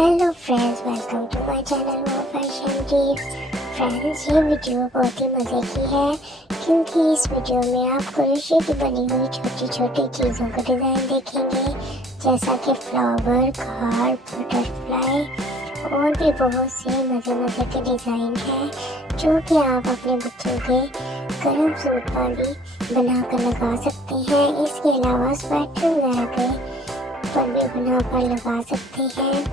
Hello friends, welcome to my channel more fashion tips. Friends, ये video बहुत ही मज़े की है क्योंकि इस वीडियो में आप क्रोशे की बनी हुई छोटी छोटी चीज़ों का डिज़ाइन देखेंगे, जैसा कि फ्लावर, हार्ट, बटरफ्लाई और भी बहुत से मज़े के डिज़ाइन हैं जो कि आप अपने बच्चों के गर्म सूट पर भी बनाकर लगा सकते हैं। इसके अलावा स्वेटर वगैरह के पर भी बनाकर लगा सकते हैं,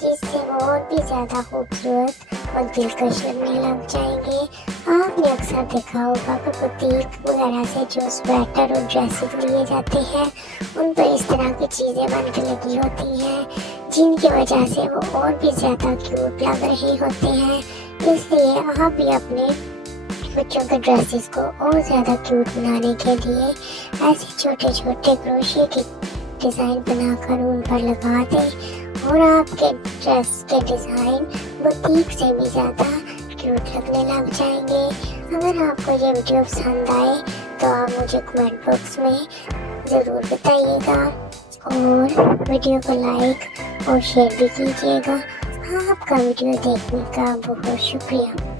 जिससे वो और भी ज़्यादा खूबसूरत और दिलकश लगने लग जाएंगे। आपने अक्सर देखा होगा कि बुटीक वगैरह से जो स्वेटर और ड्रेसेस लिए जाते हैं, उन पर इस तरह की चीज़ें बन के लगी होती हैं, जिनकी वजह से वो और भी ज़्यादा क्यूट लग रहे होते हैं। इसलिए आप भी अपने बच्चों के ड्रेसेस को और ज़्यादा क्यूट बनाने के लिए ऐसे छोटे छोटे क्रोशे के डिज़ाइन बनाकर उन पर लगा दें और आपके ड्रेस के डिज़ाइन बुटीक से भी ज़्यादा क्यूट लगने लग जाएंगे। अगर आपको ये वीडियो पसंद आए तो आप मुझे कमेंट बॉक्स में ज़रूर बताइएगा और वीडियो को लाइक और शेयर भी कीजिएगा। आपका वीडियो देखने का बहुत शुक्रिया।